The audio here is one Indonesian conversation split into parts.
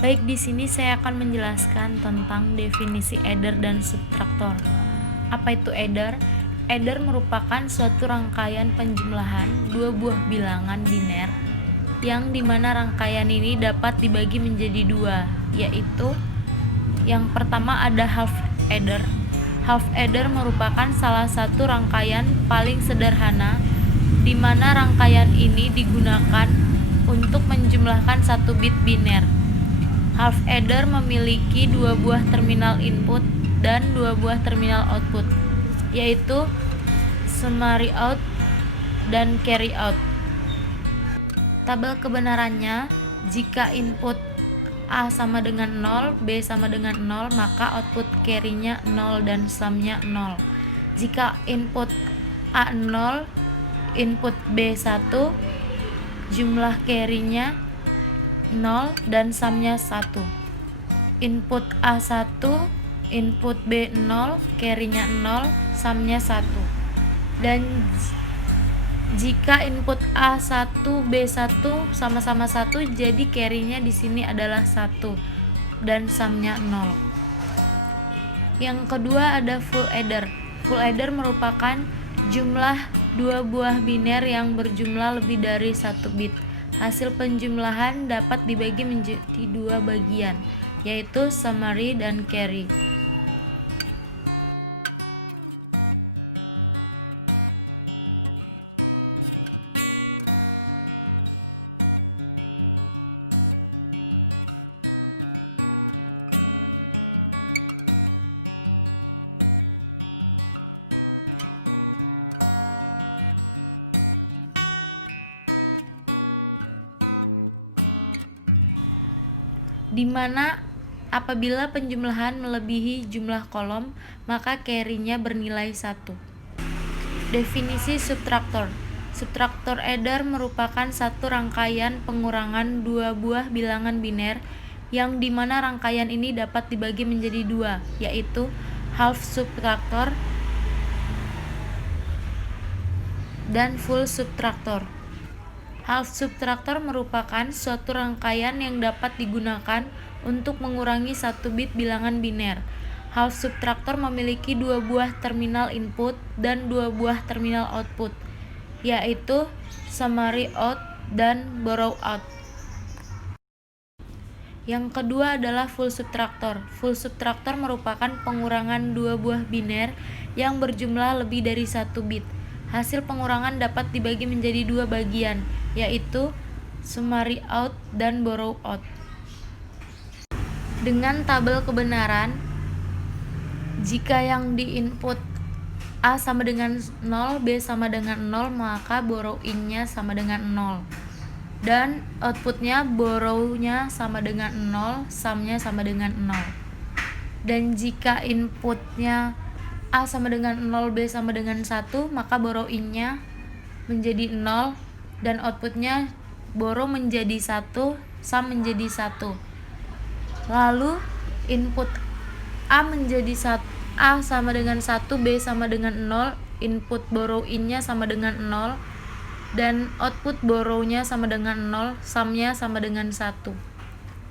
Baik, di sini saya akan menjelaskan tentang definisi adder dan subtraktor. Apa itu adder? Adder merupakan suatu rangkaian penjumlahan dua buah bilangan biner yang dimana rangkaian ini dapat dibagi menjadi dua, yaitu yang pertama ada half adder. Half adder merupakan salah satu rangkaian paling sederhana di mana rangkaian ini digunakan untuk menjumlahkan satu bit biner. Half adder memiliki dua buah terminal input dan dua buah terminal output, yaitu summary out dan carry out. Tabel kebenarannya, jika input A sama dengan 0, B sama dengan 0, maka output carry-nya 0 dan sum-nya 0. Jika input A 0, input B 1, jumlah carry-nya 0 dan sum-nya 1. Input A 1, input B 0, carry-nya 0, sum-nya 1. Dan jika input A1, B1 sama-sama 1, jadi carry-nya di sini adalah 1 dan sum-nya 0. Yang kedua ada full adder. Full adder merupakan jumlah dua buah biner yang berjumlah lebih dari 1 bit. Hasil penjumlahan dapat dibagi menjadi dua bagian, yaitu summary dan carry. Di mana apabila penjumlahan melebihi jumlah kolom, maka carry-nya bernilai 1. Definisi subtraktor. Subtraktor adder merupakan satu rangkaian pengurangan dua buah bilangan biner yang dimana rangkaian ini dapat dibagi menjadi dua, yaitu half subtraktor dan full subtraktor. Half subtraktor merupakan suatu rangkaian yang dapat digunakan untuk mengurangi satu bit bilangan biner. Half subtraktor memiliki dua buah terminal input dan dua buah terminal output, yaitu summary out dan borrow out. Yang kedua adalah full subtraktor. Full subtraktor merupakan pengurangan dua buah biner yang berjumlah lebih dari 1 bit. Hasil pengurangan dapat dibagi menjadi dua bagian, yaitu summary out dan borrow out. Dengan tabel kebenaran, jika yang di-input A sama dengan 0, B sama dengan 0, maka borrow in-nya sama dengan 0. Dan outputnya borrow-nya sama dengan 0, sum-nya sama dengan 0. Dan jika inputnya A sama dengan 0, B sama dengan 1, maka borrow in-nya menjadi 0 dan outputnya borrow menjadi 1, sum menjadi 1. Lalu input A menjadi 1, A sama dengan 1, B sama dengan 0, input borrow in-nya sama dengan 0 dan output borrow-nya sama dengan 0, sum-nya sama dengan 1.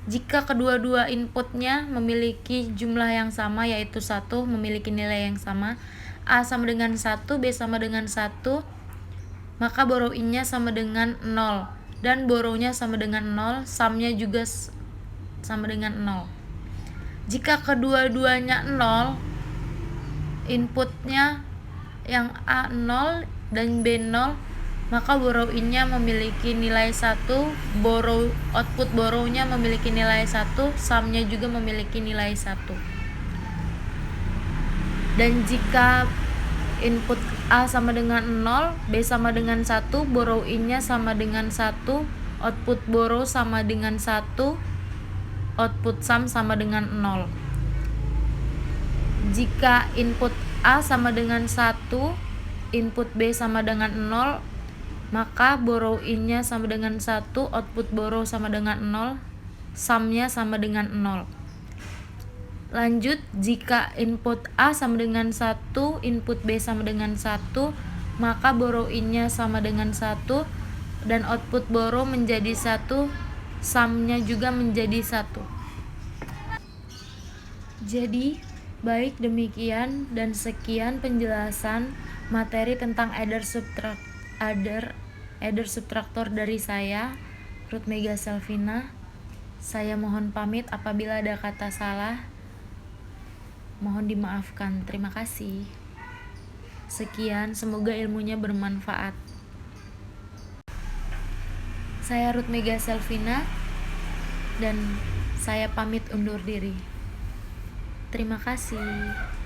Jika kedua-dua inputnya memiliki jumlah yang sama, yaitu 1, memiliki nilai yang sama, A sama dengan 1, B sama dengan 1, maka borrow in-nya sama dengan 0 dan borrow-nya sama dengan 0, sum-nya juga sama dengan 0. Jika kedua-duanya 0, inputnya yang A 0 dan B 0, maka borrow in-nya memiliki nilai 1, output borrow-nya memiliki nilai 1, sum-nya juga memiliki nilai 1. Dan jika input A sama dengan 0, B sama dengan 1, borrow in-nya sama dengan 1, output borrow sama dengan 1, output sum sama dengan 0. Jika input A sama dengan 1, input B sama dengan 0, maka borrow in-nya sama dengan 1, output borrow sama dengan 0, sum-nya sama dengan 0. Lanjut, jika input A sama dengan 1, input B sama dengan 1, maka borrow in-nya sama dengan 1 dan output borrow menjadi 1, sum-nya juga menjadi 1. Jadi, baik demikian dan sekian penjelasan materi tentang Eder subtraktor dari saya, Ruth Mega Selvina. Saya mohon pamit apabila ada kata salah. Mohon dimaafkan. Terima kasih. Sekian, semoga ilmunya bermanfaat. Saya Ruth Mega Selvina dan saya pamit undur diri. Terima kasih.